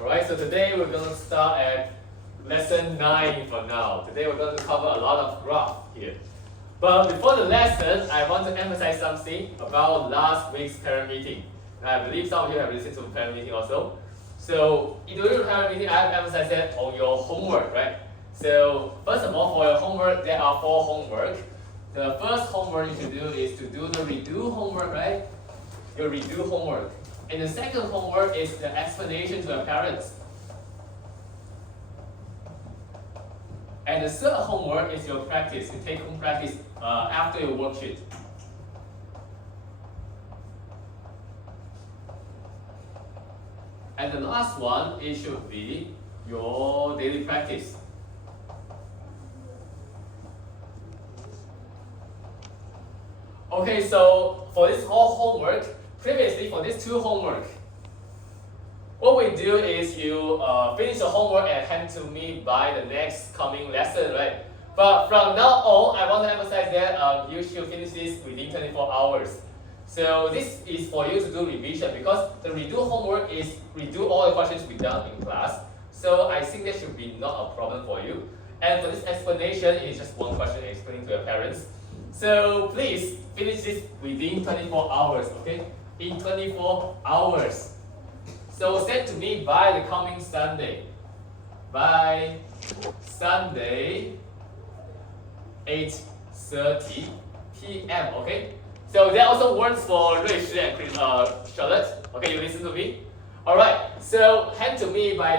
Alright, so today we're going to start at lesson 9 for now. Today we're going to cover a lot of graph here. But before the lesson, I want to emphasize something about last week's parent meeting. And I believe some of you have listened to the parent meeting also. So during the parent meeting, I have emphasized that on your homework, right? So first of all, for your homework, there are 4 homework. The first homework you should do is to do the redo homework, right? Your redo homework. And the second homework is the explanation to your parents. And the third homework is your practice, the take-home practice after your worksheet. And the last one, it should be your daily practice. Okay, so for this whole homework, previously for these 2 homework, what we do is you finish the homework and hand to me by the next coming lesson, right? But from now on, I want to emphasize that you should finish this within 24 hours. So this is for you to do revision because the redo homework is redo all the questions we done in class. So I think that should be not a problem for you. And for this explanation, it is just 1 question explaining to your parents. So please finish this within 24 hours, okay? In 24 hours. So send to me by the coming Sunday. By Sunday, 8:30 p.m. Okay? So that also works for Ruishi and Charlotte. Okay, you listen to me? Alright, so hand to me by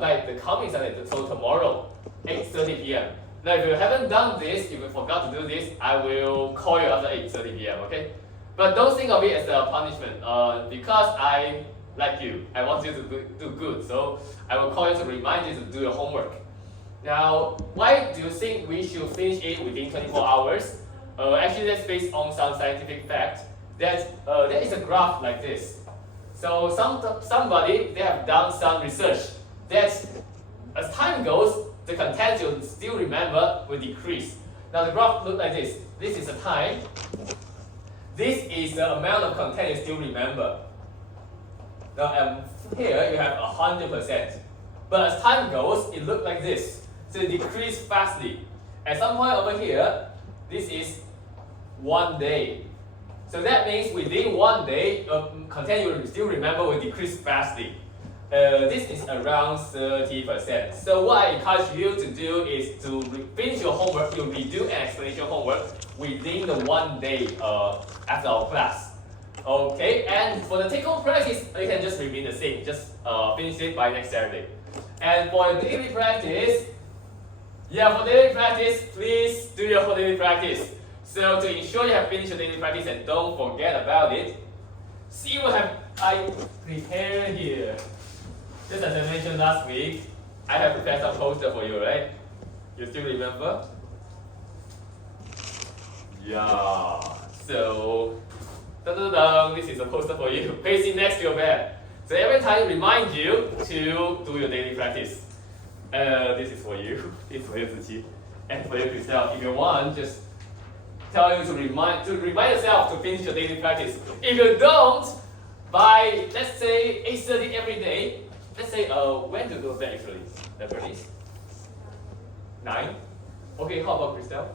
by the coming Sunday, so tomorrow, 8:30 p.m. Now if you haven't done this, if you forgot to do this, I will call you after 8:30 p.m. Okay? But don't think of it as a punishment. Because I like you, I want you to do good. So I will call you to remind you to do your homework. Now, why do you think we should finish it within 24 hours? Actually, that's based on some scientific fact that there is a graph like this. So somebody, they have done some research that as time goes, the content you still remember will decrease. Now the graph looks like this. This is the time. This is the amount of content you still remember. Now here you have 100%. But as time goes, it looks like this. So it decreases fastly. At some point over here, this is 1 day. So that means within 1 day, content you still remember will decrease fastly. This is around 30%. So what I encourage you to do is to finish your homework, you redo an explanation homework within the 1 day after our class. Okay, and for the take-home practice, you can just remain the same. Just finish it by next Saturday. And for the daily practice, for daily practice, please do your daily practice. So to ensure you have finished your daily practice and don't forget about it, see what have I prepared here. Just as I mentioned last week, I have prepared some poster for you, right? You still remember? Yeah. So, this is a poster for you. Paste it next to your bed. So every time remind you to do your daily practice. This is for you. This is for you, Ziqi. And for you, Christelle. If you want, just tell you to remind yourself to finish your daily practice. If you don't, by let's say 8:30 every day. Let's say when to go back actually. The practice. 9. Okay, how about Christelle?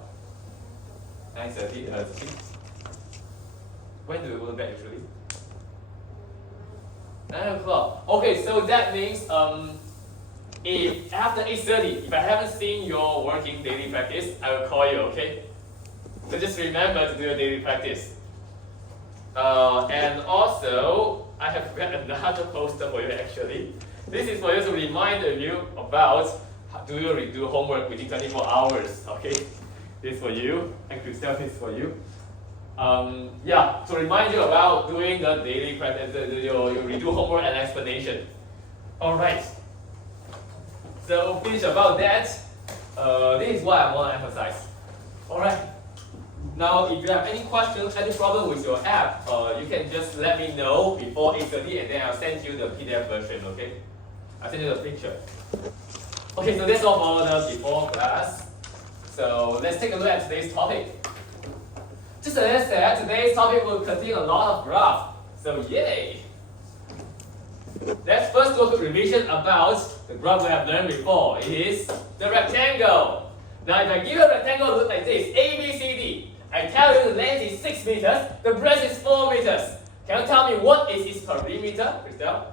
9:30. When do you go back actually? 9 o'clock. Okay, so that means if after 8:30, if I haven't seen your working daily practice, I will call you, okay? So just remember to do your daily practice. And also, I have prepared another poster for you actually. This is for you to remind you about do you do homework within 24 hours, okay? This is for you, and Christelle, this is for you. Yeah, to remind you about doing the daily practice, your redo homework and explanation. Alright. So finish about that. This is what I want to emphasize. Alright. Now if you have any questions, any problem with your app, you can just let me know before 8:30 and then I'll send you the PDF version, okay? I'll send you the picture. Okay, so that's all for the before class. So let's take a look at today's topic. Just as I said, today's topic will contain a lot of graph. So yay! Let's first do a quick revision about the graph we have learned before. It is the rectangle. Now if I give you a rectangle look like this, A, B, C, D, I tell you the length is 6 meters, the breadth is 4 meters. Can you tell me what is its perimeter, Christelle?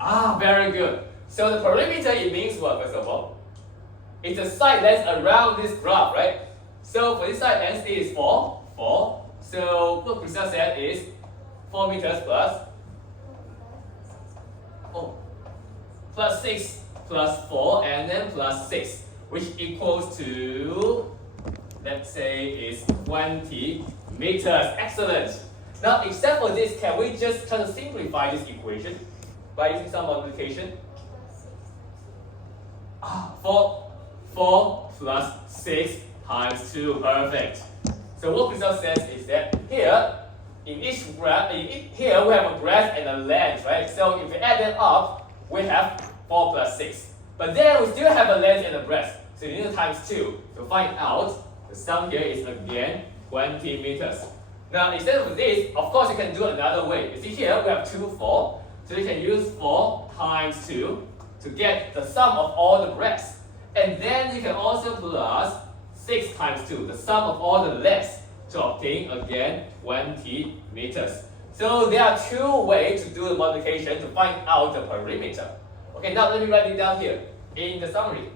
Ah, very good. So the perimeter, it means what, first of all? It's the side length around this graph, right? So for this side length, it is 4. So what Christelle said is 4 meters plus 6 plus 4 and then plus 6, which equals to, let's say, is 20 meters. Excellent. Now, except for this, can we just try to simplify this equation by using some multiplication? 4 plus 6 times 2, perfect. So what Christelle says is that here, in each graph, here we have a breadth and a length, right? So if we add them up, we have 4 plus 6. But then we still have a length and a breadth. So you need to times 2 to find out the sum here is again 20 meters. Now instead of this, of course you can do another way. You see here we have 2, 4. So you can use 4 times 2 to get the sum of all the breadths. And then you can also plus 6 times 2, the sum of all the lengths, to obtain again 20 meters. So there are two ways to do the multiplication to find out the perimeter. Okay, now let me write it down here in the summary.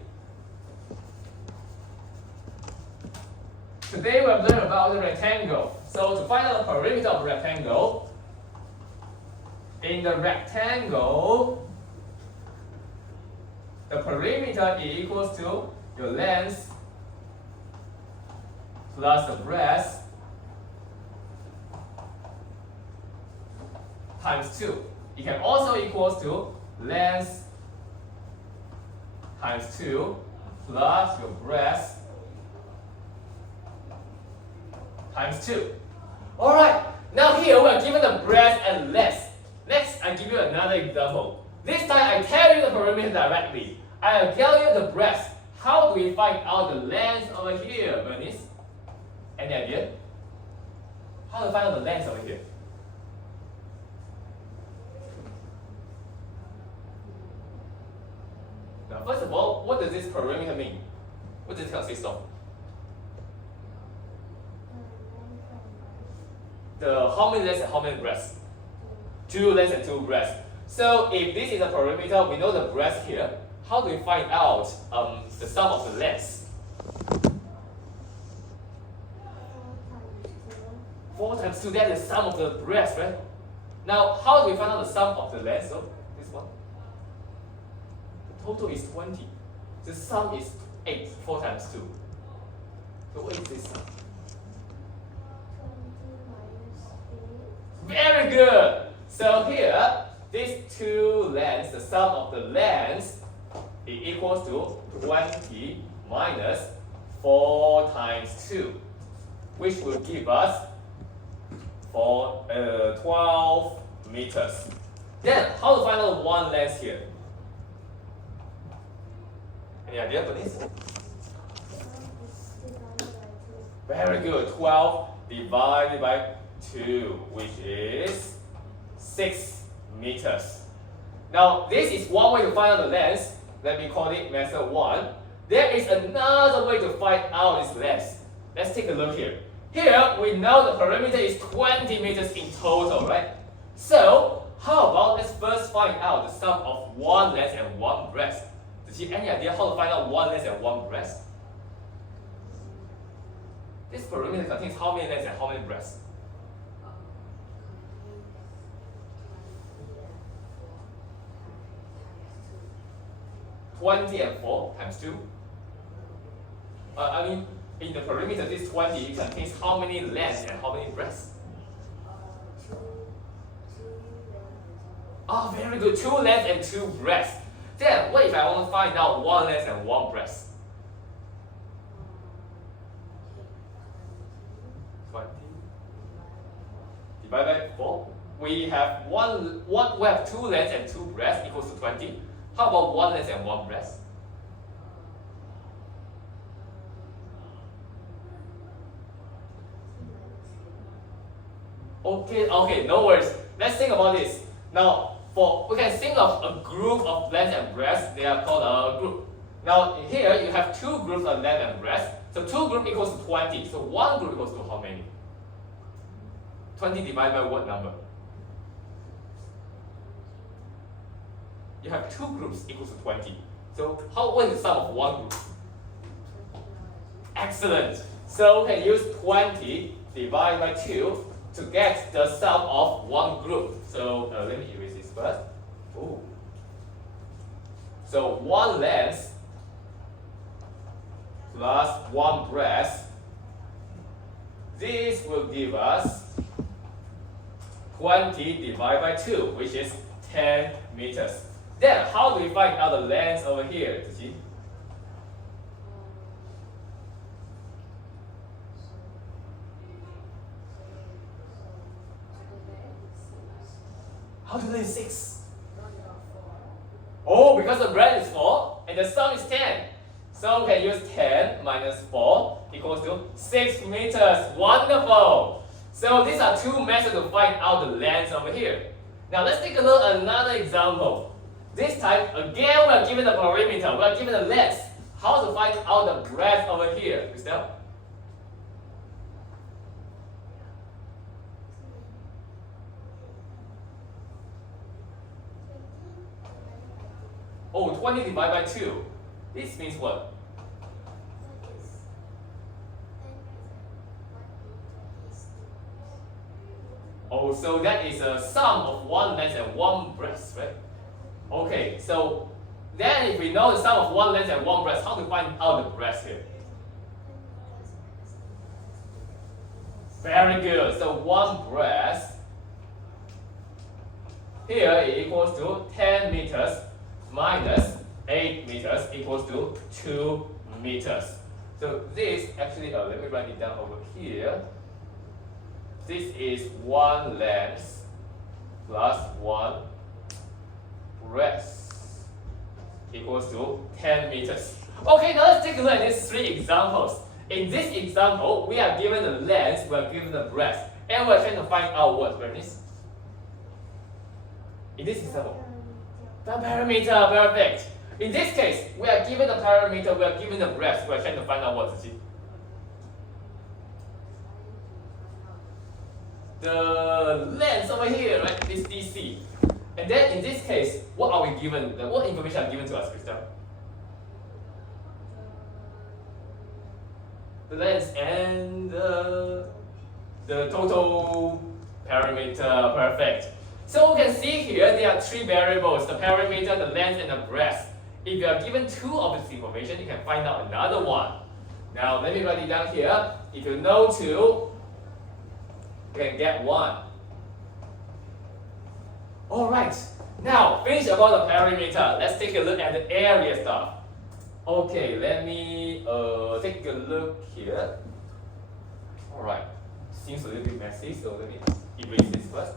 Today we have learned about the rectangle. So to find out the perimeter of the rectangle, in the rectangle, the perimeter is equals to your length plus the breadth times 2. It can also equals to length times 2 plus your breadth times 2. Alright, now here we are given the breadth and length. Next, I give you another example. This time I tell you the perimeter directly. I will tell you the breadth. How do we find out the length over here, Bernice? Any idea? How do we find out the length over here? Now, first of all, what does this perimeter mean? What does it consist of? How many lengths and how many breadths? 2 lengths and 2 breadths. So if this is a perimeter, we know the breadth here. How do we find out the sum of the lengths? 4 times 2, that is the sum of the breadth, right? Now, how do we find out the sum of the length? So, this one. The total is 20. The sum is 8, 4 times 2. So what is this sum? Very good! So here, these two lengths, the sum of the lengths, is equals to 20 minus 4 times 2, which will give us 12 meters. Then, how to find out one length here? Any idea for this? Very good. 12 divided by 2, which is 6 meters. Now, this is one way to find out the length. Let me call it method 1. There is another way to find out this length. Let's take a look here. Here, we know the perimeter is 20 meters in total, right? So, how about let's first find out the sum of one length and one breadth. Any idea how to find out one length and one breadth? This perimeter contains how many lengths and how many breadths? $20 and 4 times 2. I mean, in the perimeter, this 20 contains how many lengths and how many breadths? Oh, very good. 2 lengths and 2 breadths. Then, what if I want to find out one length and one breadth? 20 divided by 4. We have we have 2 lengths and 2 breadths equals to 20. How about one length and one breadth? Okay, no worries. Let's think about this. Now, we can think of a group of length and breadth. They are called a group. Now, here you have 2 groups of length and breadth. So 2 groups equals to 20. So 1 group equals to how many? 20 divided by what number? You have 2 groups equals to 20. So what is the sum of 1 group? Excellent. So we can use 20 divided by 2 to get the sum of 1 group. So let me erase this first. Ooh. So 1 length plus 1 breadth. This will give us 20 divided by 2, which is 10 meters. Then how do we find out the length over here? Ziqi? How to learn 6? Oh, because the breadth is 4 and the sum is 10. So we can use 10 minus 4 equals to 6 meters. Wonderful! So these are 2 methods to find out the length over here. Now let's take a look at another example. This time, again, we are given the perimeter, we are given the length. How to find out the breadth over here, Christelle? Oh, 20 divided by 2. This means what? Oh, so that is a sum of 1 length and 1 breadth, right? Okay, so then if we know the sum of 1 length and 1 breadth, how to find out the breadth here? Very good. So 1 breadth here equals to 10 meters minus 8 meters equals to 2 meters. So this actually, let me write it down over here. This is 1 length plus 1 breadth equals to 10 meters. Okay, now let's take a look at these 3 examples. In this example, we are given the length, we are given the breadth, and we are trying to find out what, Bernice? In this example, the perimeter, perfect. In this case, we are given the perimeter, we are given the breadth, we are trying to find out what is it? The length over here, right? This DC. And then in this case, what are we given? What information are given to us, Christelle? The length and the total perimeter, perfect. So we can see here there are 3 variables, the perimeter, the length, and the breadth. If you are given 2 of this information, you can find out another one. Now let me write it down here. If you know 2, you can get 1. Alright, now finish about the perimeter. Let's take a look at the area stuff. Okay, let me take a look here. Alright, seems a little bit messy, so let me erase this first.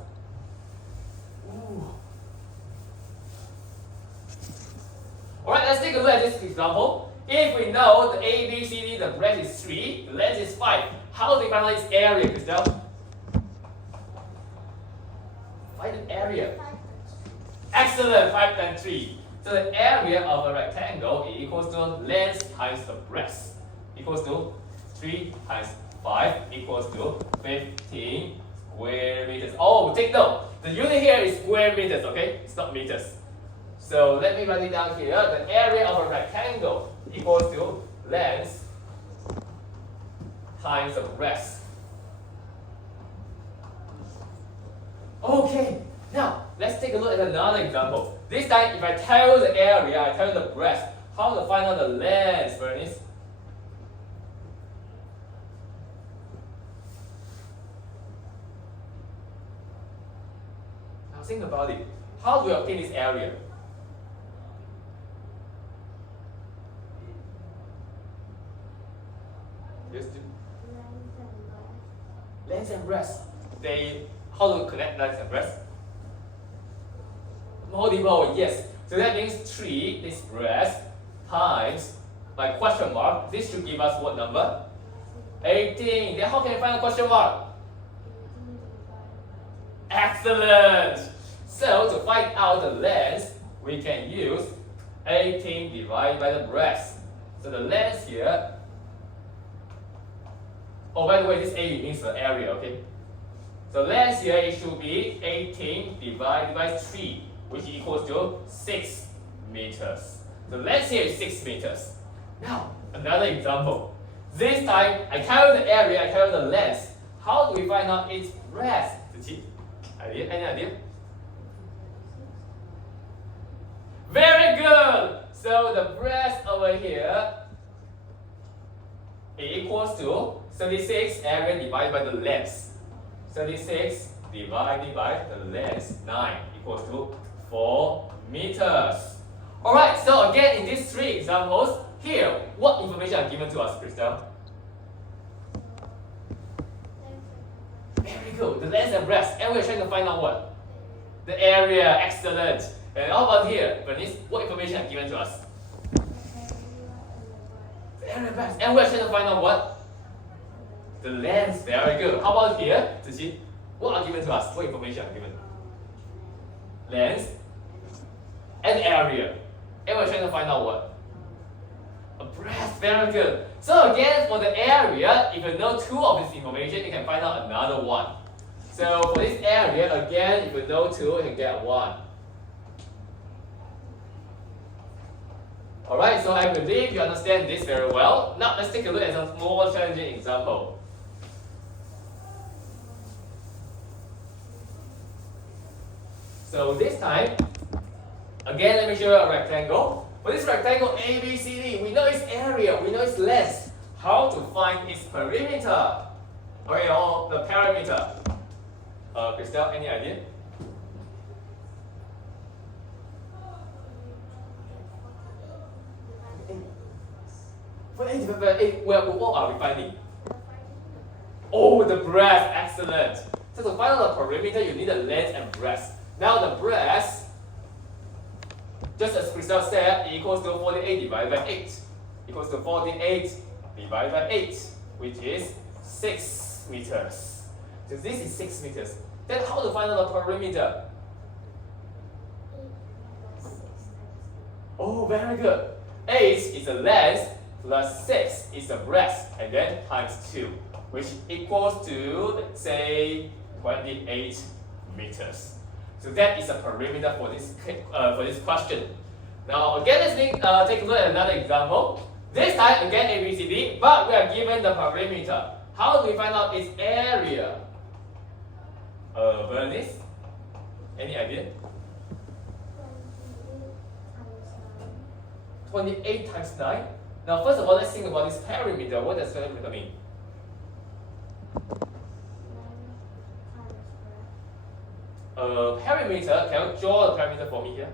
Alright, let's take a look at this example. If we know the A, B, C, D, the breadth is 3, the length is 5, how do we find out its area, Christelle? Find the area. Excellent, 5 times 3. So the area of a rectangle is equals to length times the breadth. Equals to 3 times 5 equals to 15 square meters. Oh, take note. The unit here is square meters, okay? It's not meters. So let me write it down here. The area of a rectangle equals to length times the breadth. Okay, now let's take a look at another example. This time, if I tell you the area, I tell you the breadth, how to find out the length, Bernice? Now think about it. How do we obtain this area? Yes, length and breadth. How do we connect length and breadth? Multiple, yes. So that means 3, this breadth, times my question mark. This should give us what number? 18. Then how can I find the question mark? Excellent. So to find out the length, we can use 18 divided by the breadth. So the length here. Oh, by the way, this A means the area, okay? So length here it should be 18 divided by 3, which equals to 6 meters. So length here is 6 meters. Now, another example. This time, I tell you the area, I tell you the length. How do we find out its breadth? Idea? Any idea? Very good! So the breadth over here equals to 36 area divided by the length. 36 divided by the length, 9 equals to 4 meters. Alright, so again in these 3 examples, here, what information are given to us, Crystal? Very good, the length and breadth, and we're trying to find out what? The area, excellent. And how about here, Bernice, what information are given to us? The area and breadth, and we're trying to find out what? The length, very good. How about here, Ziqi? What are given to us? What information are given? Length and area. And we're trying to find out what? A breadth, very good. So again, for the area, if you know 2 of this information, you can find out another 1. So for this area, again, if you know 2, you can get 1. Alright, so I believe you understand this very well. Now let's take a look at some more challenging example. So this time, again, let me show you a rectangle. For this rectangle ABCD, we know its area, we know its length. How to find its perimeter? Okay, or the perimeter. Crystal, any idea? For 8 divided by 8, what are we finding? Oh, the breadth, excellent. So to find out the perimeter, you need the length and breadth. Now the breadth, just as Crystal said, equals to 48 divided by 8. Equals to 48 divided by 8, which is 6 meters. So this is 6 meters. Then how to find out the perimeter? Oh, very good. 8 is the length plus 6 is the breadth, and then times 2, which equals to, let's say, 28 meters. So that is a perimeter for this question. Now again, let's take a look at another example. This time again ABCD, but we are given the perimeter. How do we find out its area? Bernice, any idea? 28 times 9. Now first of all, let's think about this perimeter. What does perimeter mean? Perimeter, can you draw the perimeter for me here?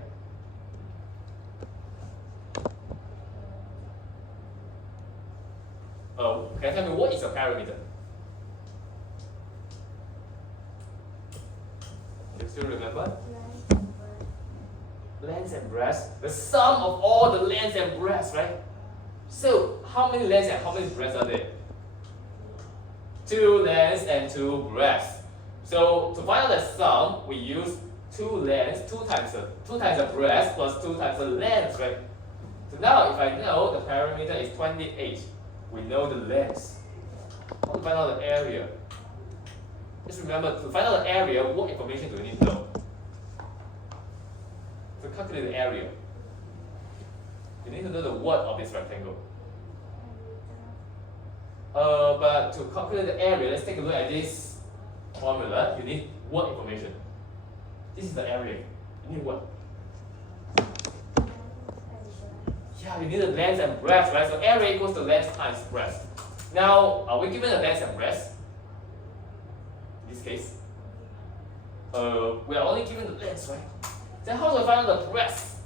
Can you tell me what is a perimeter? Do you still remember? Length and breadth. The sum of all the lengths and breadths, right? So how many lengths and how many breadths are there? 2 lengths and 2 breadths. So to find out the sum, we use 2 lengths, 2 times the breadth plus 2 times the length, right? So now if I know the perimeter is 28, we know the length. How to find out the area? Just remember, to find out the area, what information do we need to know? to calculate the area? You need to know the width of this rectangle. But to calculate the area, let's take a look at this formula. You need what information? This is the area. You need what? Yeah, you need the length and breadth, right? So area equals the length times breadth. Now, are we given the length and breadth? In this case, we are only given the length, right? Then how do I find out the breadth?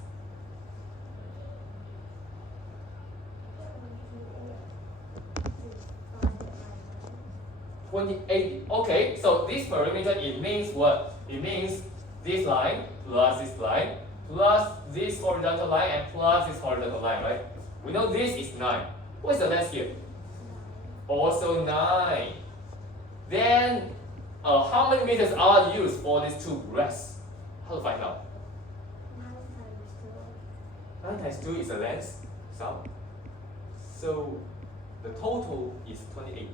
28. Okay, so this perimeter, it means what? It means this line plus this line plus this horizontal line and plus this horizontal line, right? We know this is 9. What is the length here? Also 9. Then, how many meters are used for these two breadths? How to find out? 9 times 2 is the length. So the total is 28.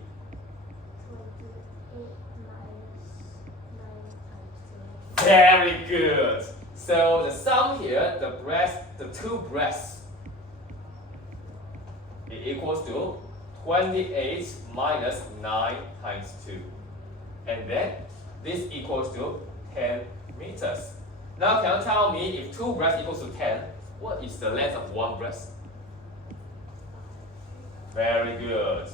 Very good. So the sum here, the two breadths, it equals to 28 minus 9 times 2. And then this equals to 10 meters. Now can you tell me if two breadths equals to 10, what is the length of one breadth? Very good.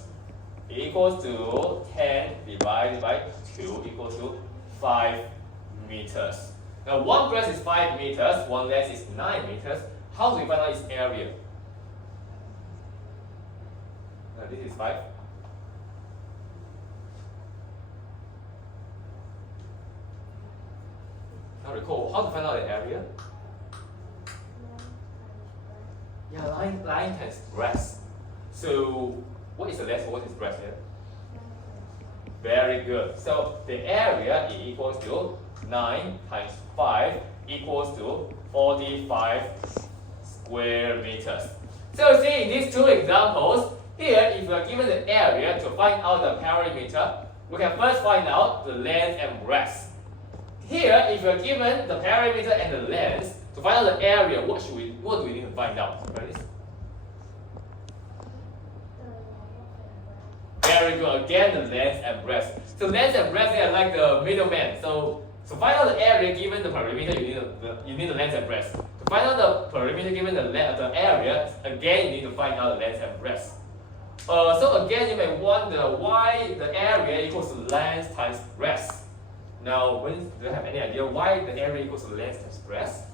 It equals to 10 divided by 2 equals to 5 meters. Now one breadth is 5 meters, one length is 9 meters. How do we find out its area? Now this is 5. Now recall, how to find out the area? Yeah, line times breadth. So what is the length? What is breadth here? Very good. So the area equals to 9 times 5 equals to 45 square meters. So see in these two examples, here if we are given the area to find out the perimeter, we can first find out the length and breadth. Here, if we are given the perimeter and the length, to find out the area, what do we need to find out? Very good. Again, the length and breadth. So length and breadth, they are like the middleman. So to find out the area given the perimeter, you need the length and breadth. To find out the perimeter given the area, again you need to find out the length and breadth. So again, you may wonder why the area equals to length times breadth. Now, do you have any idea why the area equals to length times breadth?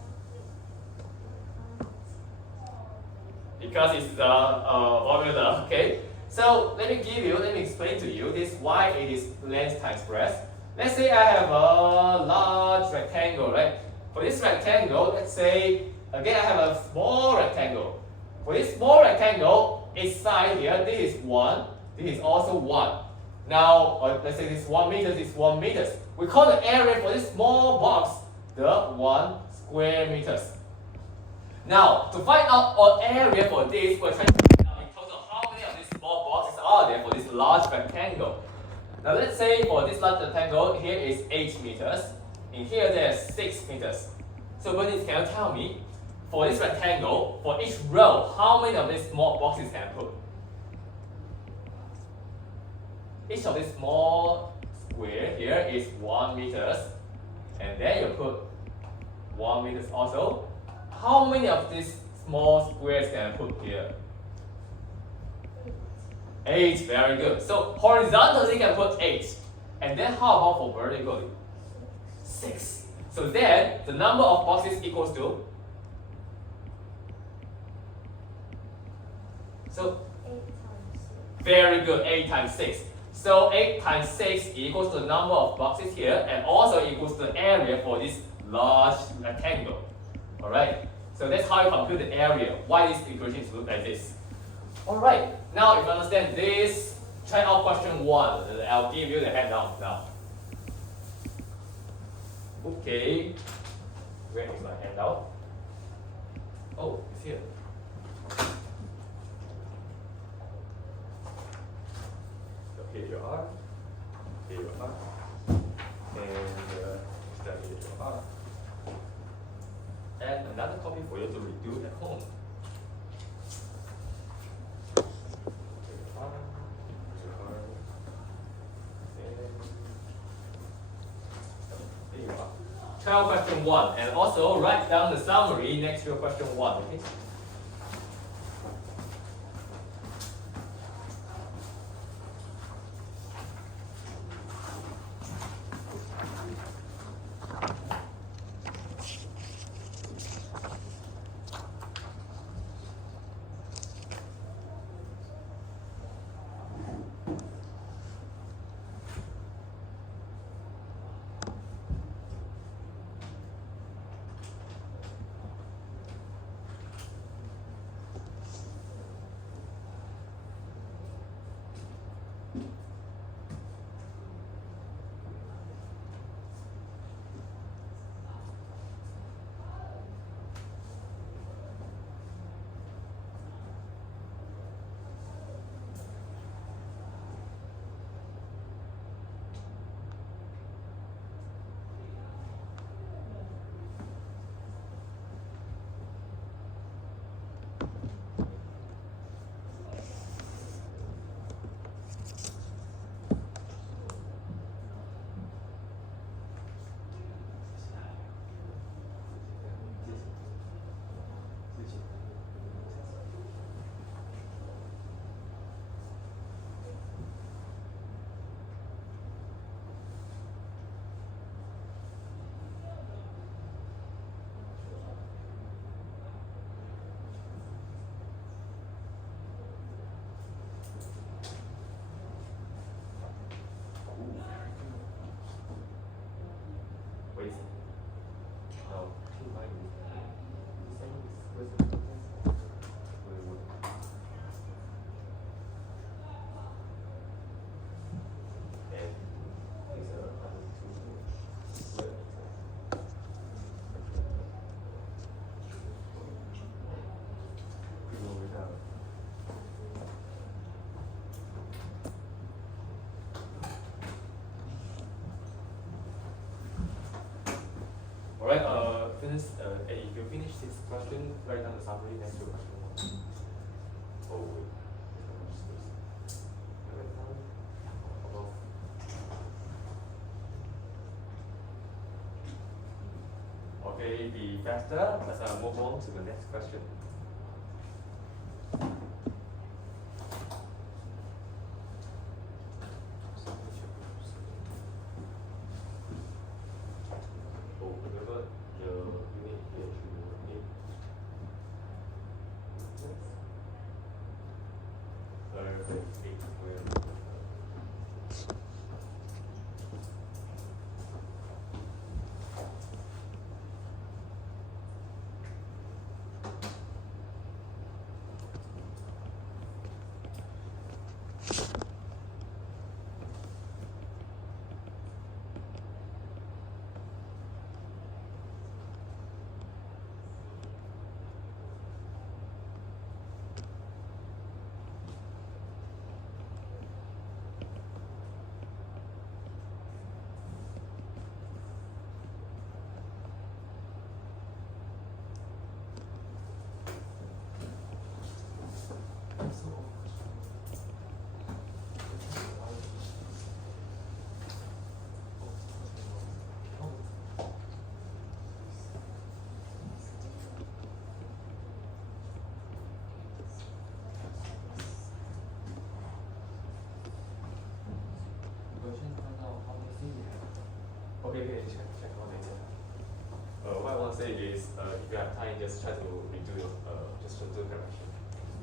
Because it's the formula. Okay. So let me explain to you this why it is length times breadth. Let's say I have a large rectangle, right? For this rectangle, let's say again I have a small rectangle. For this small rectangle, its side here, this is 1, this is also 1. Now, let's say this is 1 meter, this is 1 meters. We call the area for this small box the 1 square meters. Now, to find out an area for this, we're trying to find out in total how many of these small boxes are there for this large rectangle. Now, let's say for this large rectangle, here is 8 meters. In here, there's 6 meters. So, Bernice, can you tell me, for this rectangle, for each row, how many of these small boxes can I put? Each of these small square here is 1 meters, and then you put 1 meters also. How many of these small squares can I put here? 8, very good. So horizontally you can put 8. And then how about for vertically? 6. So then the number of boxes equals to? So 8 times 6. Very good, 8 times 6. So 8 times 6 equals to the number of boxes here and also equals the area for this large rectangle. Alright, so that's how you compute the area. Why this equation look like this. Alright, now if you understand this, try out question 1. I'll give you the handout now. Okay, where is my handout? Oh, it's here. Here you are. Here you are. And here you are. And another trial question 1 and also write down the summary next to your question 1. Okay? Alright, if you finish this question, write down the summary next to question 1. Oh, wait. Okay, be faster. Let's move on to the next question. Okay, check on it. What I want to say is, if you have time, just try to redo your, just do correction.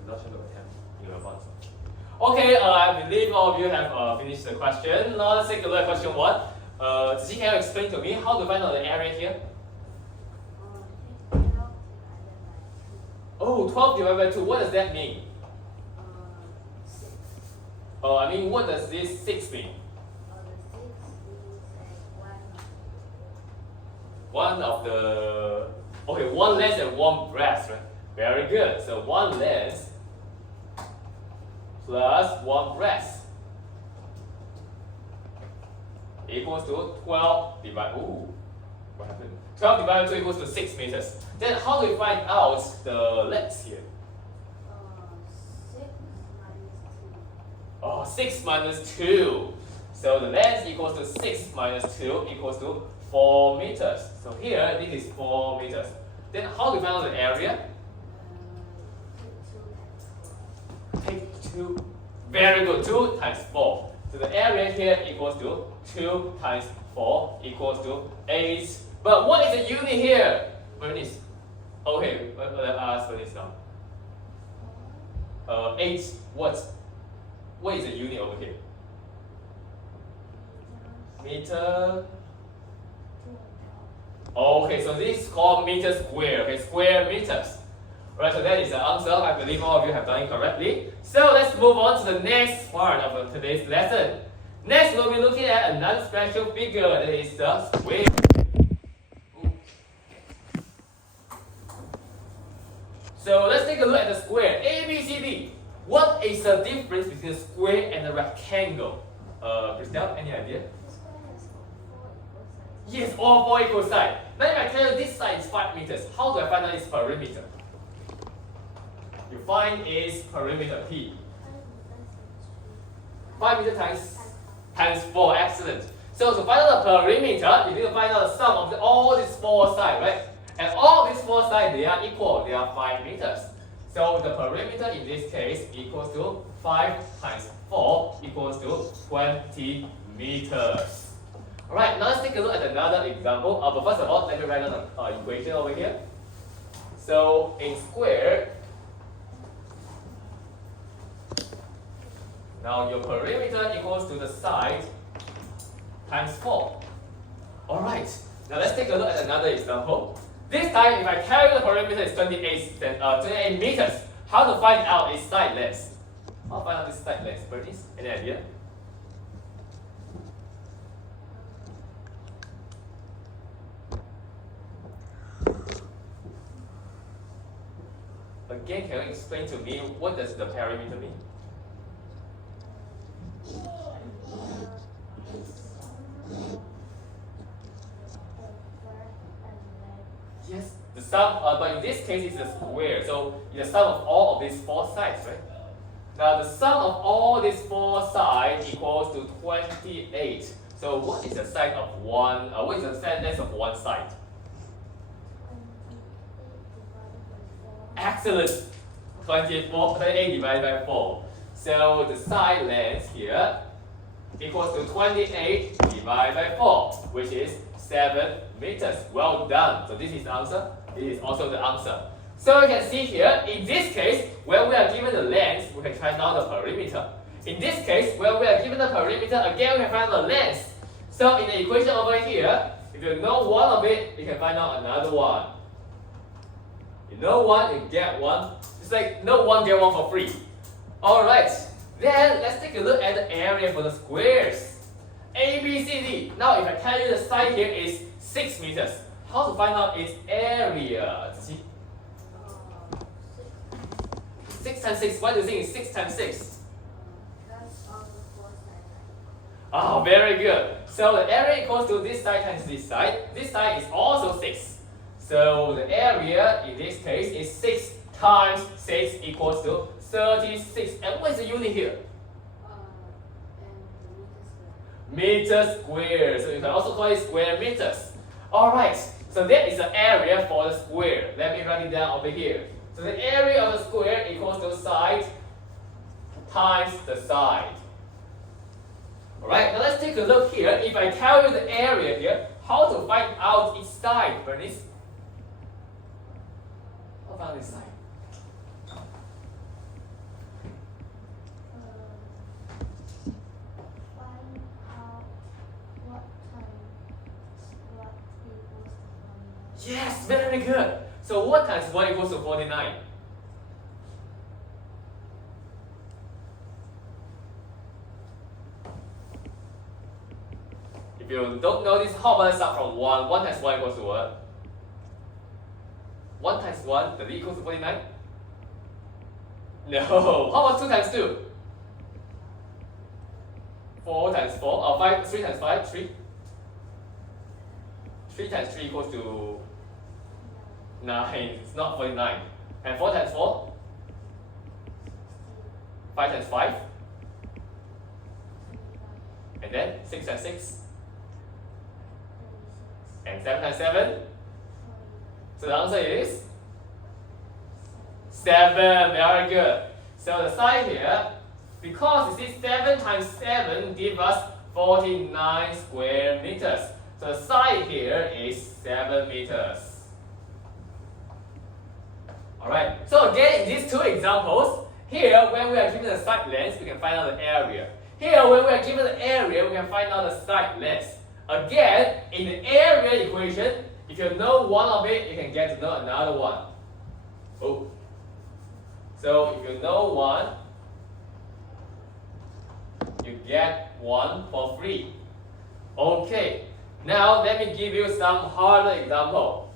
Not try to attempt in advance. Okay, I believe all of you have finished the question. Now let's take a look at question 1. Ziqi, can you explain to me how to find out the area here? 12 divided by 2. What does that mean? 6. I mean, what does this 6 mean? One of the, okay, one less and one breast, right? Very good. So one less plus one breast equals to 12 divided, what happened? 12 divided by 2 equals to 6 meters. Then how do we find out the length here? 6 minus 2. 6 minus 2. So the length equals to 6 minus 2 equals to 4 meters. So here, this is 4 meters. Then how do we find out the area? Take 2. Very good. 2 times 4. So the area here equals to 2 times 4 equals to 8. But what is the unit here? Bernice. Okay, let's ask Bernice now. 8. What is the unit over here? Meter. Okay, so this is called meter square. Okay, square meters. Right, so that is the answer. I believe all of you have done it correctly. So let's move on to the next part of today's lesson. Next, we'll be looking at another special figure, that is the square. So let's take a look at the square. A, B, C, D. What is the difference between a square and a rectangle? Christelle, any idea? Yes, all 4 equal sides. Now if I tell you this side is 5 meters, how do I find out its perimeter? You find its perimeter, P. 5 meters times 4, excellent. So to find out the perimeter, you need to find out the sum of all these 4 sides, right? And all these 4 sides, they are equal, they are 5 meters. So the perimeter in this case equals to 5 times 4 equals to 20 meters. Alright, now let's take a look at another example. But first of all, let me write down the equation over here. So in square, now your perimeter equals to the side times 4. Alright, now let's take a look at another example. This time, if I tell you the perimeter is 28 meters, how to find out its side length? How to find out its side length, Bernice? Any idea? Again, can you explain to me what does the perimeter mean? Yes, the sum, but in this case it's a square, so it's the sum of all of these 4 sides, right? Now the sum of all these 4 sides equals to 28. So what is the side of one? What is the side length of one side? Excellent. 28 divided by 4. So the side length here equals to 28 divided by 4, which is 7 meters. Well done. So this is the answer. This is also the answer. So you can see here, in this case, when we are given the length, we can find out the perimeter. In this case, when we are given the perimeter, again we can find out the length. So in the equation over here, if you know one of it, you can find out another one. You know one, you get one. It's like no one get one for free. Alright, then let's take a look at the area for the squares. A, B, C, D. Now if I tell you the side here is 6 meters, how to find out its area? 6 times 6, what do you think is 6 times 6? Oh, very good. So the area equals to this side times this side. This side is also 6. So the area in this case is 6 times 6 equals to 36. And what is the unit here? Meter square. So you can also call it square meters. Alright, so that is the area for the square. Let me write it down over here. So the area of the square equals to side times the side. Alright, now let's take a look here. If I tell you the area here, how to find out its side, Bernice? How to find its side? Yes, very good. So what times 1 equals to 49? If you don't know this, how about I start from 1? 1 times 1 equals to what? 1 times 1, does it equal to 49? No. How about 2 times 2? 4 times 4, 3 times 5, 3. 3 times 3 equals to 9, it's not 49. And 4 times 4? 5 times 5? And then 6 times 6? 7 times 7. So the answer is 7. Very good. So the side here, because you see 7 times 7 gives us 49 square meters. So the side here is 7 meters. Alright, so again in these two examples, here when we are given the side length, we can find out the area. Here when we are given the area, we can find out the side length. Again, in the area equation, if you know one of it, you can get to know another one. Oh. So if you know one, you get one for free. Okay, now let me give you some harder example.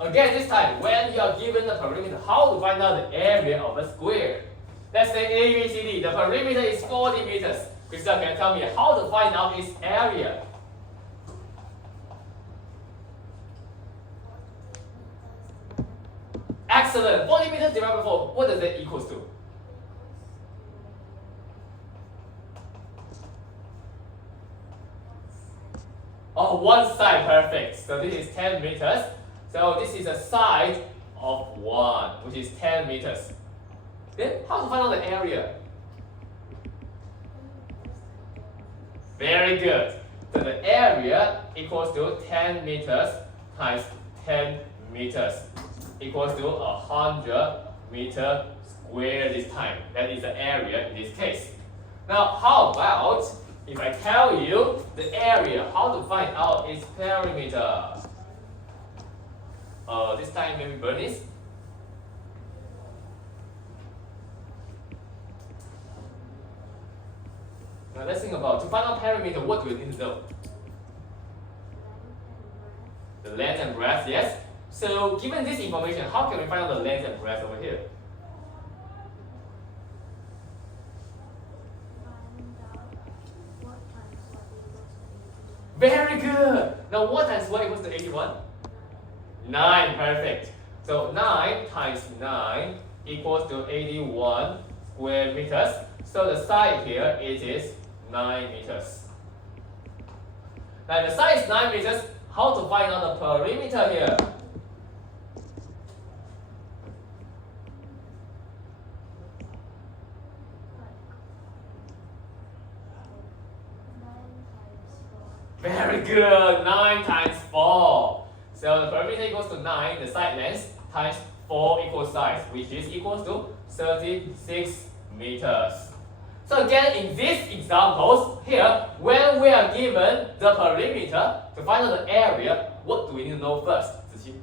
Again, this time, when you are given the perimeter, how to find out the area of a square? Let's say ABCD, the perimeter is 40 meters. Krista, can you tell me how to find out its area? Excellent. 40 meters divided by 4, what does that equals to? Oh, one side, perfect. So this is 10 meters. So this is a side of 1, which is 10 meters. Then how to find out the area? Very good. So the area equals to 10 meters times 10 meters equals to 100 meter square this time. That is the area in this case. Now how about if I tell you the area, how to find out its perimeter? This time maybe Bernice. Now let's think about, to find out perimeter, what do we need to know? The length and breadth, yes. So given this information, how can we find out the length and breadth over here? Very good. Now what times what equals to 81? 9, perfect. So 9 times 9 equals to 81 square meters. So the side here it is 9 meters. Now the side is 9 meters. How to find out the perimeter here? Very good. 9 times 4. So the perimeter equals to 9, the side length, times 4 equal sides, which is equals to 36 meters. So again, in these examples here, when we are given the perimeter to find out the area, what do we need to know first? Ziqi?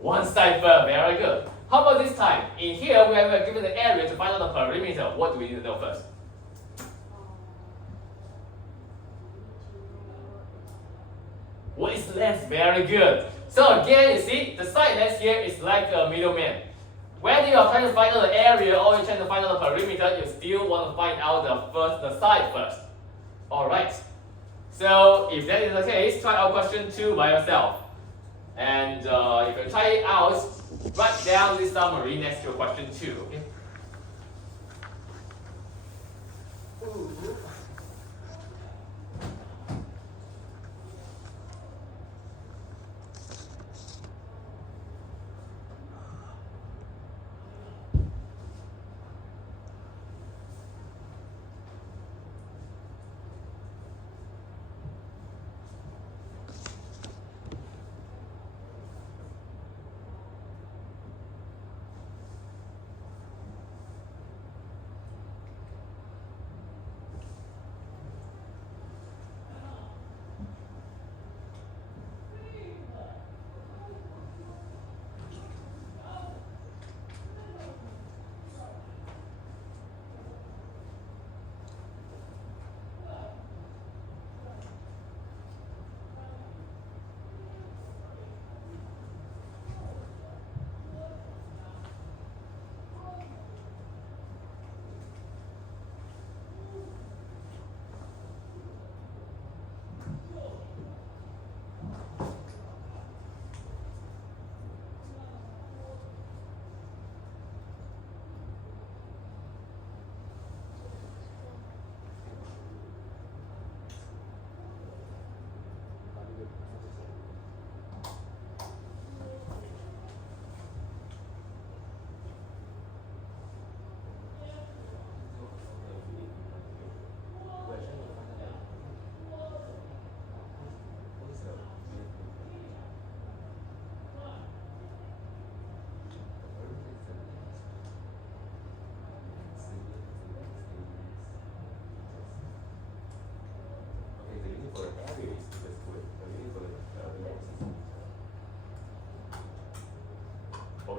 One side first, very good. How about this time? In here, we are given the area to find out the perimeter. What do we need to know first? What is length? Very good. So again, you see, the side length here is like a middleman. When you are trying to find out the area or you're trying to find out the perimeter, you still want to find out the side first. Alright. So if that is the case, try out question 2 by yourself. And if you try it out, write down this summary next to question 2. Okay? Ooh.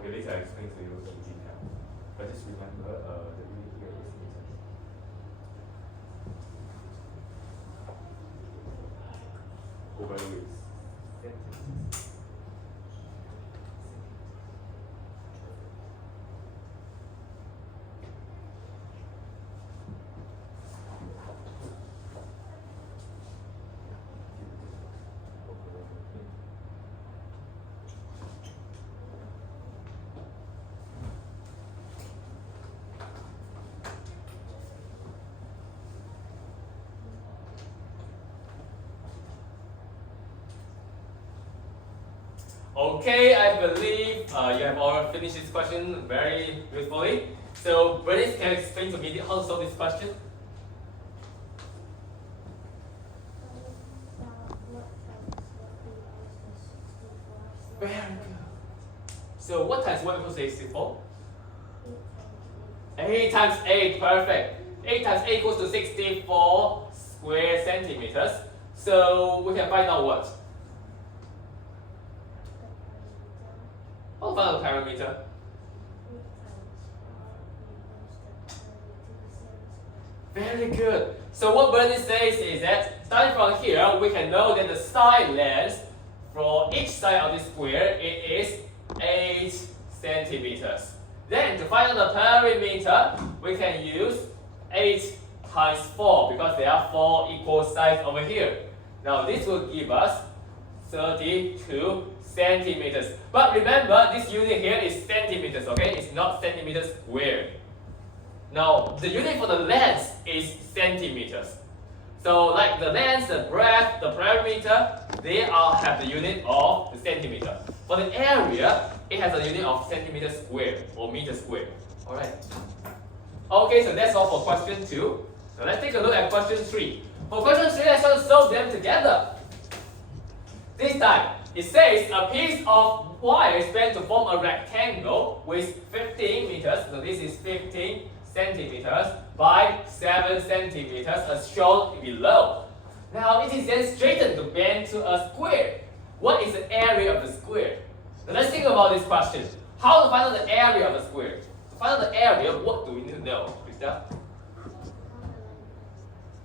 Okay, later I explain to you in detail. But just remember the unit here is meters. Over with centimeters. Okay, I believe you have all finished this question very beautifully. So, Bernice, can you explain to me how to solve this question? Very good. So, what times 1 equals 64? 8 times 8, perfect. 8 times 8 equals to 64 square centimeters. So, we can find out what? How about the parameter? Very good. So what Bernie says is that starting from here, we can know that the side length for each side of this square it is 8 centimeters. Then to find out the perimeter, we can use 8 times 4 because there are 4 equal sides over here. Now this will give us 32 centimeters. But remember, this unit here is centimeters, okay? It's not centimeters squared. Now, the unit for the length is centimeters. So, like the length, the breadth, the perimeter, they all have the unit of the centimeter. For the area, it has a unit of centimeter squared or meter squared. Alright. Okay, so that's all for question 2. Now let's take a look at question 3. For question 3, let's try to solve them together. This time, it says a piece of wire is meant to form a rectangle with 15 meters, so this is 15 centimeters by 7 centimeters as shown below. Now it is then straightened to bend to a square. What is the area of the square? Now let's think about this question. How to find out the area of the square? To find out the area, what do we need to know, Krista?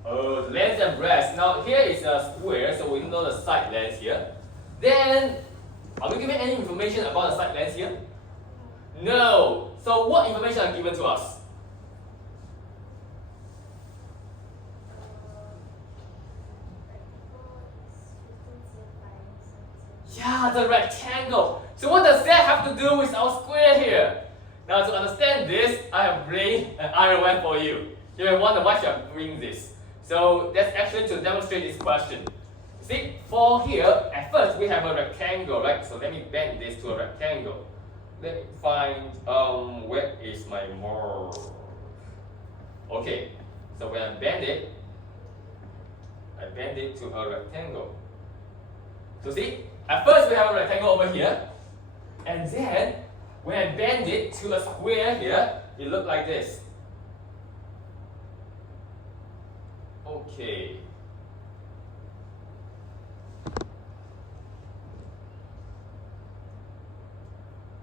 Oh, the length and breadth. Now here is a square, so we know the side length here. Then, are we given any information about the side length here? No. So what information are given to us? Yeah, the rectangle. So what does that have to do with our square here? Now to understand this, I have bring an iron one for you. You may wonder why should I bring this? So that's actually to demonstrate this question. See, for here, at first we have a rectangle, right? So let me bend this to a rectangle. Let me find, where is my mark? Okay, so when I bend it to a rectangle. So see, at first we have a rectangle over here, and then when I bend it to a square here, it looks like this. Okay.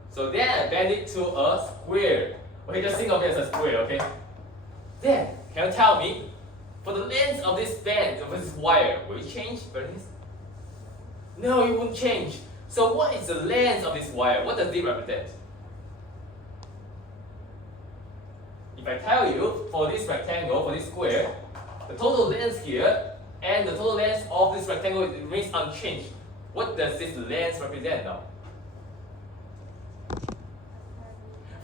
So then I bend it to a square. Okay, just think of it as a square, okay? Then, can you tell me, for the length of this band, of this wire, will it change, Bernice? No, it won't change. So what is the length of this wire? What does it represent? If I tell you, for this rectangle, for this square, the total length here and the total length of this rectangle remains unchanged. What does this length represent now?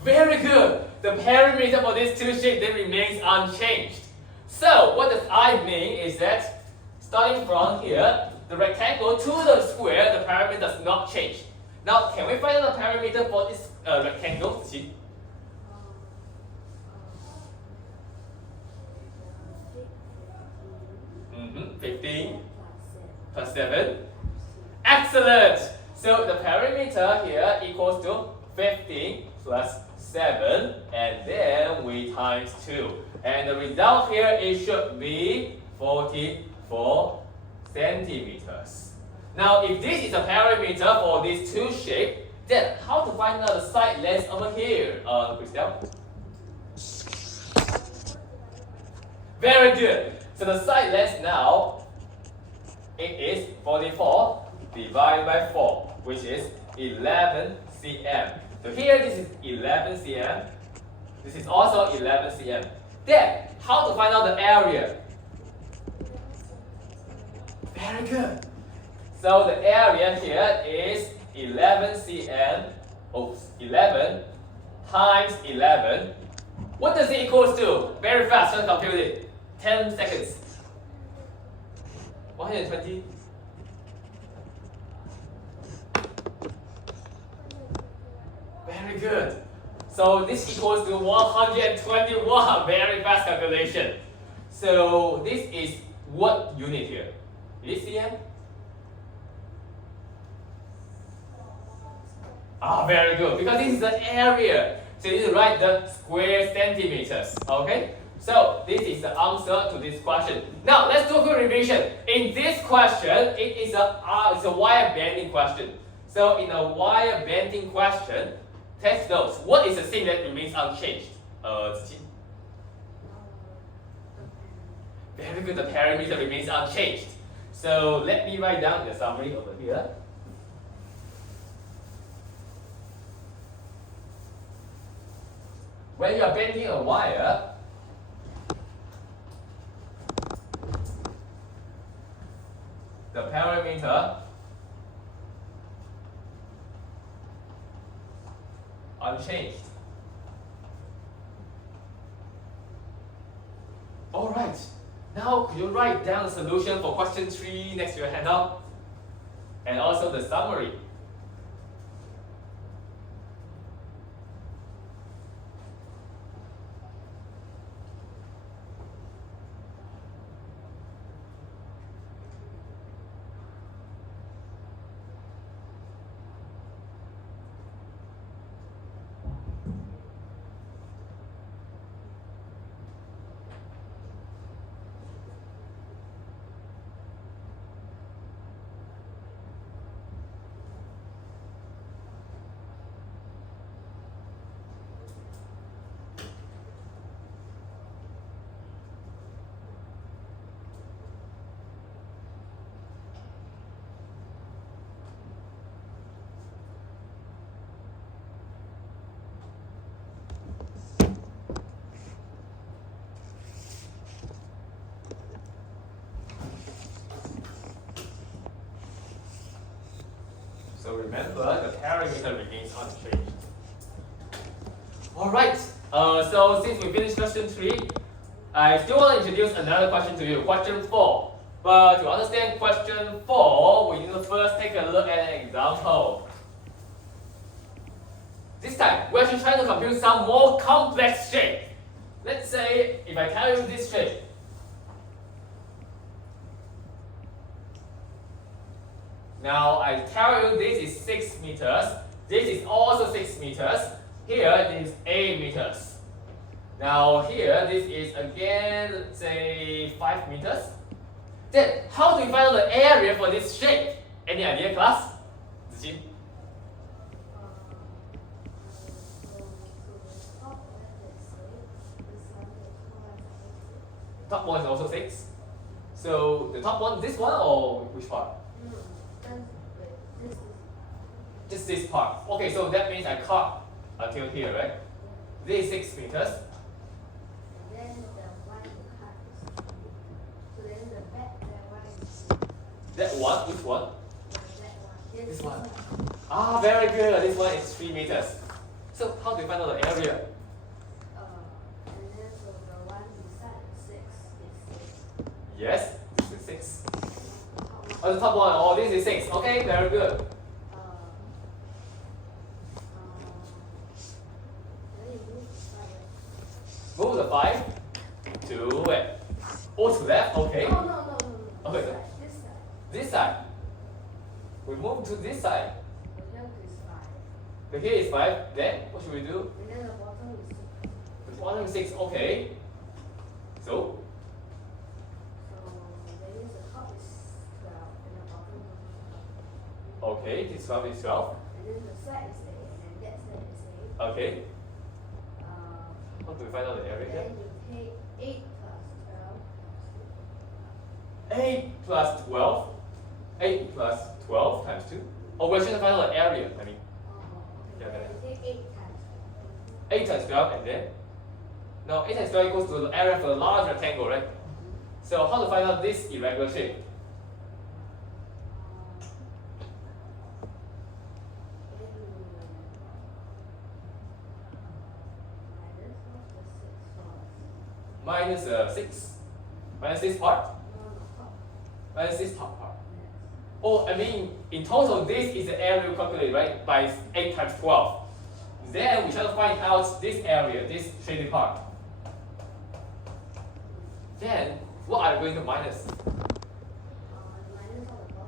Very good. The perimeter for these two shapes then remains unchanged. So what does I mean is that starting from here, the rectangle to the square, the perimeter does not change. Now, can we find out the perimeter for this rectangle? See? 15 plus 7. Excellent! So the perimeter here equals to 15 plus 7, and then we times 2. And the result here, it should be 44 centimeters. Now, if this is a perimeter for these two shapes, then how to find out the side length over here, Christelle? Very good. So the side length now, it is 44 divided by 4, which is 11 cm. So here this is 11 cm. This is also 11 cm. Then, how to find out the area? Very good. So the area here is 11 cm. Oops, 11 times 11. What does it equals to? Very fast, don't compute it. 10 seconds. 120. Very good. So this equals to 121. Very fast calculation. So this is what unit here? Is it cm? Ah, very good. Because this is the area. So you need to write the square centimeters. Okay? So this is the answer to this question. Now let's do a quick revision. In this question, it's a wire bending question. So in a wire bending question, test notes. What is the thing that remains unchanged? Zhi? Very good. The parameter remains unchanged. So let me write down the summary over here. When you are bending a wire, the parameter unchanged. Alright, now could you write down the solution for question 3 next to your handout? And also the summary. So remember, the parameter remains unchanged. Alright, so since we finished question 3, I still want to introduce another question to you, question 4. But to understand question 4, we need to first take a look at an example. This time, we're actually trying to compute some more complex shape. Let's say, if I tell you this shape, now I tell you this is 6 meters, this is also 6 meters, here this is 8 meters. Now here this is again, let's say 5 meters. Then how do we find out the area for this shape? Any idea, class? Zhi? Top one is also 6. So the top one, this one or which part? Just this part. Okay, so that means I cut until here, right? This is 6 meters. Then the one you cut. So then the back, that one is That one, which one? that one. This one. Ah, very good. This one is 3 meters. So how do you find out the area? And then so the one beside 6 is 6. Yes, this is 6. How Oh, the top one. Oh, this is 6. Okay, very good. then you move side. Move the 5 to where? Oh, to left. Okay. No. Okay. This side. This side. This side. We move to this side. The left is 5. So here is 5. Then what should we do? And then the bottom is 6. The bottom is 6. Okay. So So that means the top is 12 and the bottom is 12. okay, this 12 is 12. And then the side is 8 and then method is 8. Okay. Uh, How do we find out the area here? then you take 8 plus 8 plus 12. 8 plus 12 times 2. Oh, we're trying to find out the area. I mean, 12. Yeah, Then you take 8 times 8 times 12 and then? Now, 8 times 12 equals to the area for the large rectangle, right? So, how to find out this irregular shape? 12. Then you minus of the 6 first. Minus 6. Minus this part? No, top. Minus this top part. Yes. Oh, I mean, in total, this is the area we calculate, right? By 8 times 12. Then we try to find out this area, this shaded part. Then, what are we going to minus? Minus of the bottom.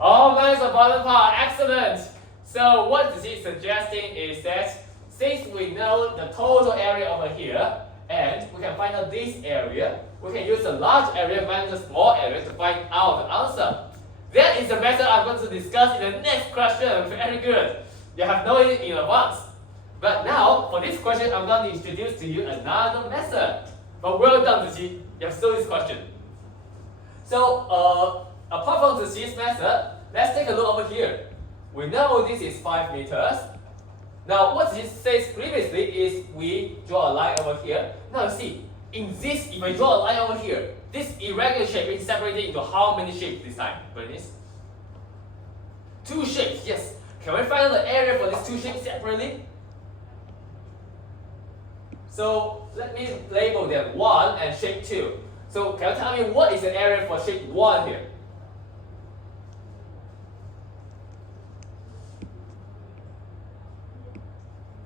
Oh, minus the bottom part. Excellent. So what this is suggesting is that since we know the total area over here, and we can find out this area, we can use the large area minus the small area to find out the answer. That is the method I'm going to discuss in the next question. Very good. You have known it in advance. But now, for this question, I'm going to introduce to you another method. But well done, Ziqi. You have solved this question. So, apart from Ziqi's method, let's take a look over here. We know this is 5 meters. Now, what this says previously is we draw a line over here. Now, see, in this, if I draw a line over here, this irregular shape is separated into how many shapes this time, Bernice? 2 shapes, yes. Can we find out the area for these 2 shapes separately? So, let me label them 1 and shape 2. So, can you tell me what is the area for shape 1 here?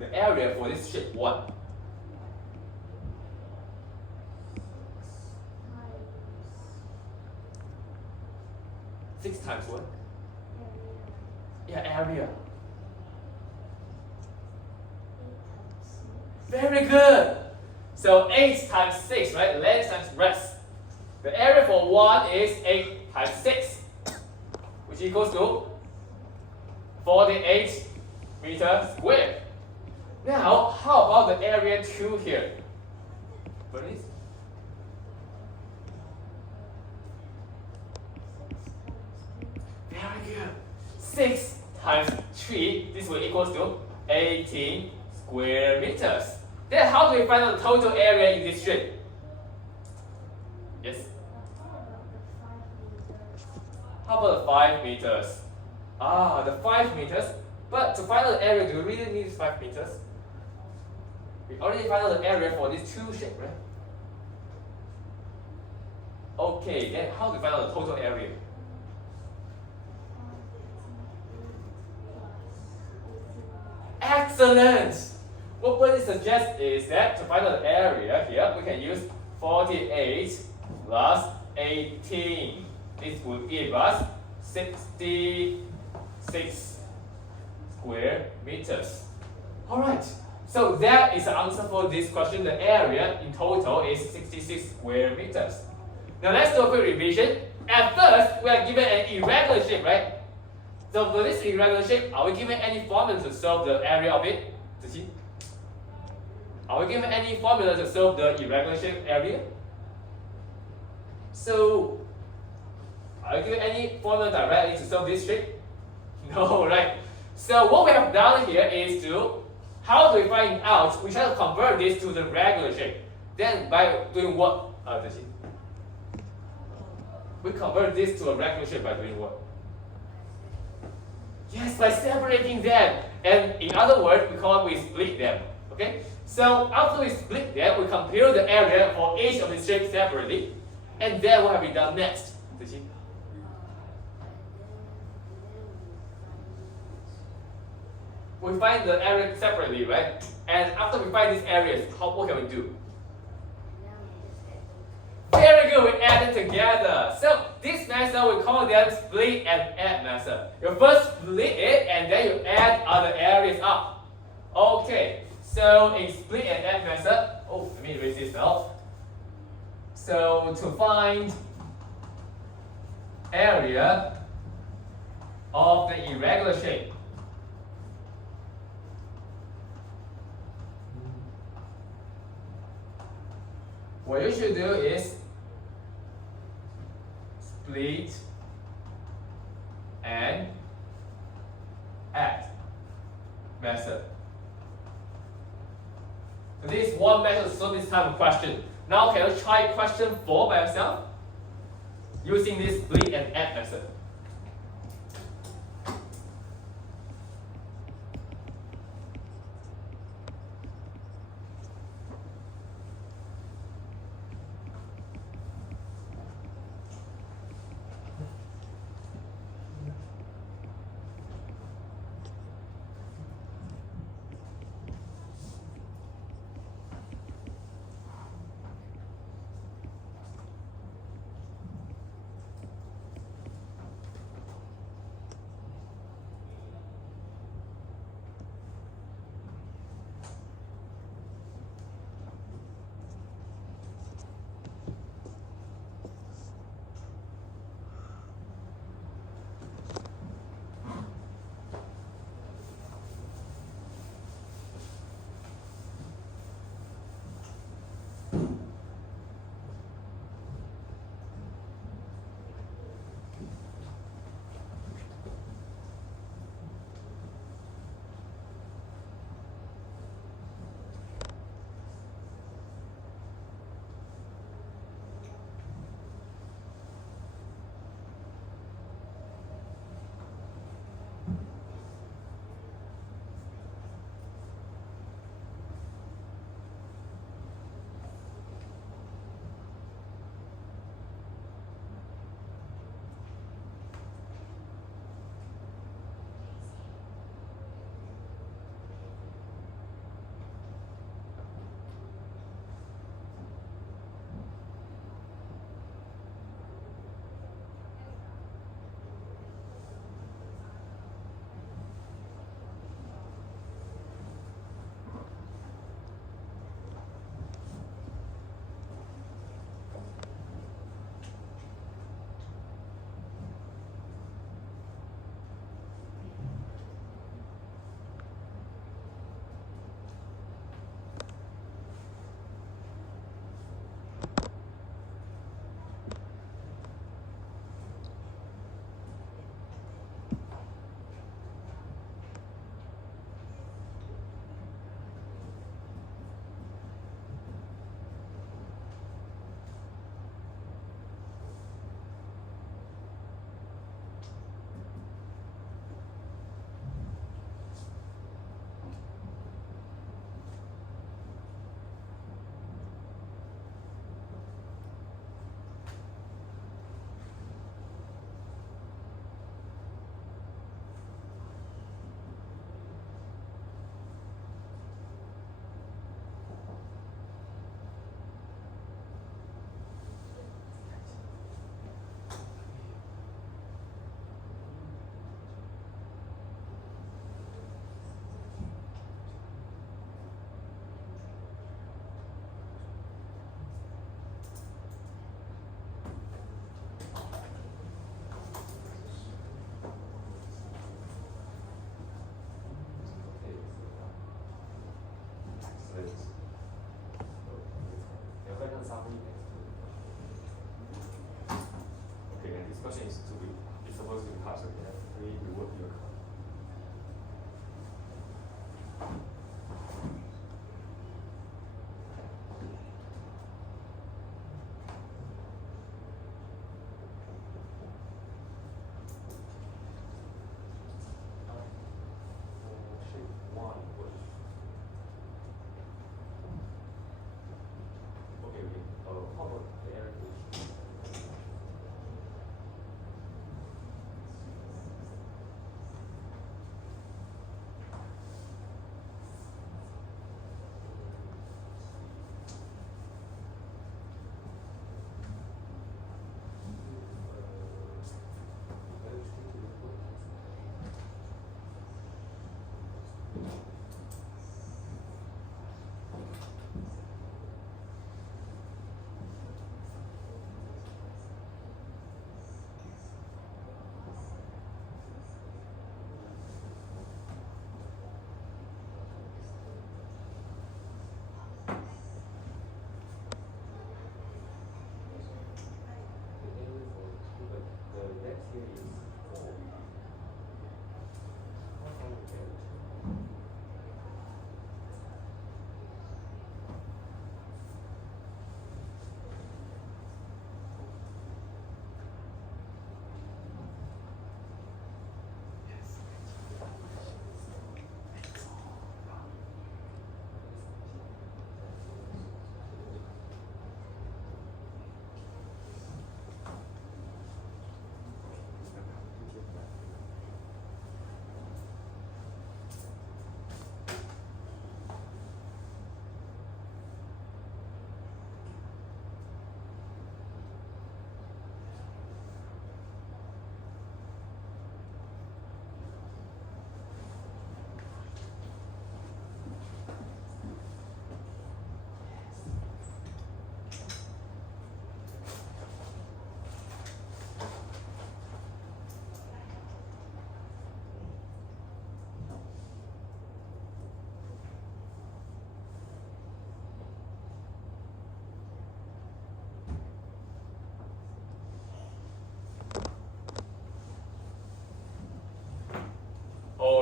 The area for this shape 1. 6 times what? Yeah, area. Very good. So 8 times 6, right? Length times breadth. The area for 1 is 8 times 6, which equals to 48 meters squared. Now, how about the area 2 here? Bernice? Very good. 6 times 3, this will equals to 18 square meters. Then how do we find out the total area in this shape? Yes? How about the 5 meters? Ah, the 5 meters. But to find out the area, do we really need 5 meters? We already found out the area for these 2 shapes, right? Okay, then how do we find out the total area? Excellent! What Bernie suggests is that to find out the area here, we can use 48 plus 18. This would give us 66 square meters. Alright, so that is the answer for this question. The area in total is 66 square meters. Now let's do a quick revision. At first, we are given an irregular shape, right? So for this irregular shape, are we given any formula to solve the area of it? Ziqi? Are we given any formula to solve the irregular shape area? So, are we given any formula directly to solve this shape? No, right? So what we have done here is to, how do we find out? We try to convert this to the regular shape. Then by doing what? Ziqi? We convert this to a regular shape by doing what? Yes, by separating them. And in other words, we call it we split them. Okay? So after we split them, we compute the area for each of the shapes separately. And then what have we done next? Ziqi? We find the area separately, right? And after we find these areas, what can we do? Very good, we add it together. So this method we call them split and add method. You first split it and then you add other areas up. Okay, so in split and add method, oh, let me erase this now. So to find area of the irregular shape, what you should do is split and add method. So this is one method to solve this type of question. Now can I try question 4 by myself? Using this split and add method.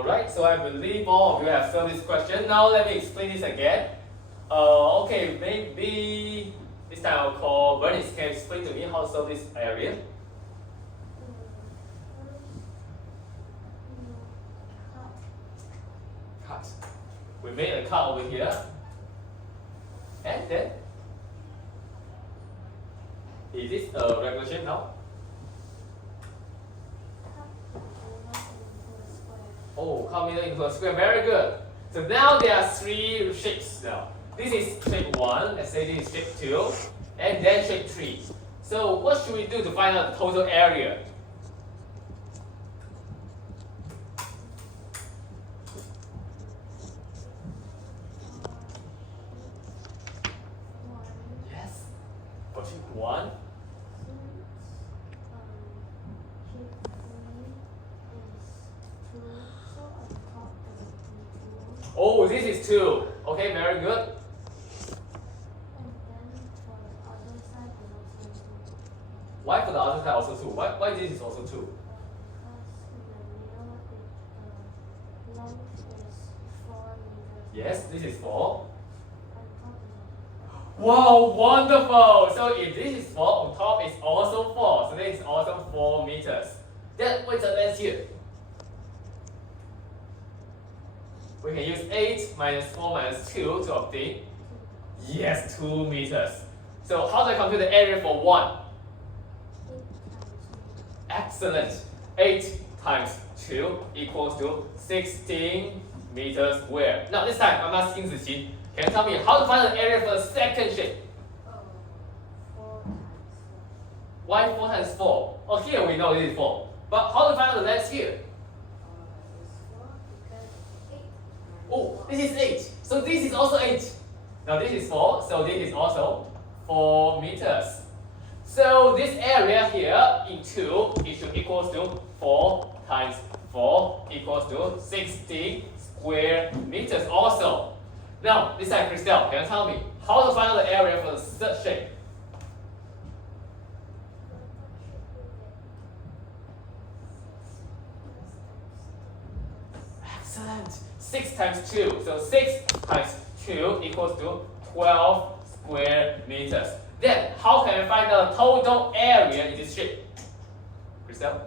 Alright, so I believe all of you have solved this question. Now let me explain this again. Okay, maybe this time I'll call Bernice. Can you explain to me how to solve this area? Cut. We made a cut over here. And then, is this a regular shape now? Oh, cut middle into a square. Very good. So now there are three shapes now. This is shape 1, let's say this is shape 2, and then shape 3. So what should we do to find out the total area? Yes. For shape 1. Oh, this is 2. Okay, very good. Why for the other side also 2? Why this is also 2? Yes, this is 4. Wow, wonderful! So if this is 4, on top is also 4. So this is also 4 meters. Then what's the length here? We can use 8 minus 4 minus 2 to obtain, yes, 2 meters. So how do I compute the area for 1? Excellent. 8 times 2 equals to 16 meters squared. Now this time I'm asking Ziqi, can you tell me how to find the area for the second shape? 4 times 4. Why 4 times 4? Oh, here we know this is 4. But how to find out the length here? Oh, this is 8. So this is also 8. Now this is 4, so this is also 4 meters. So this area here in 2, it should equals to 4 times 4 equals to 60 square meters also. Now, this time, Christelle, can you tell me how to find out the area for the third shape? Excellent. 6 times 2. So 6 times 2 equals to 12 square meters. Then, how can I find the total area in this shape? Christelle?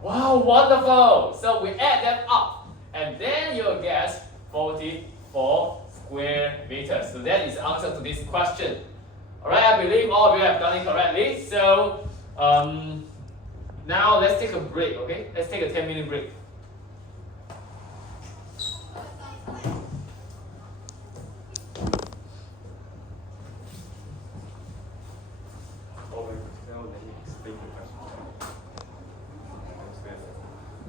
Wow, wonderful! So we add them up, and then you'll get 44 square meters. So that is the answer to this question. Alright, I believe all of you have done it correctly. So now let's take a break, okay? Let's take a 10-minute break.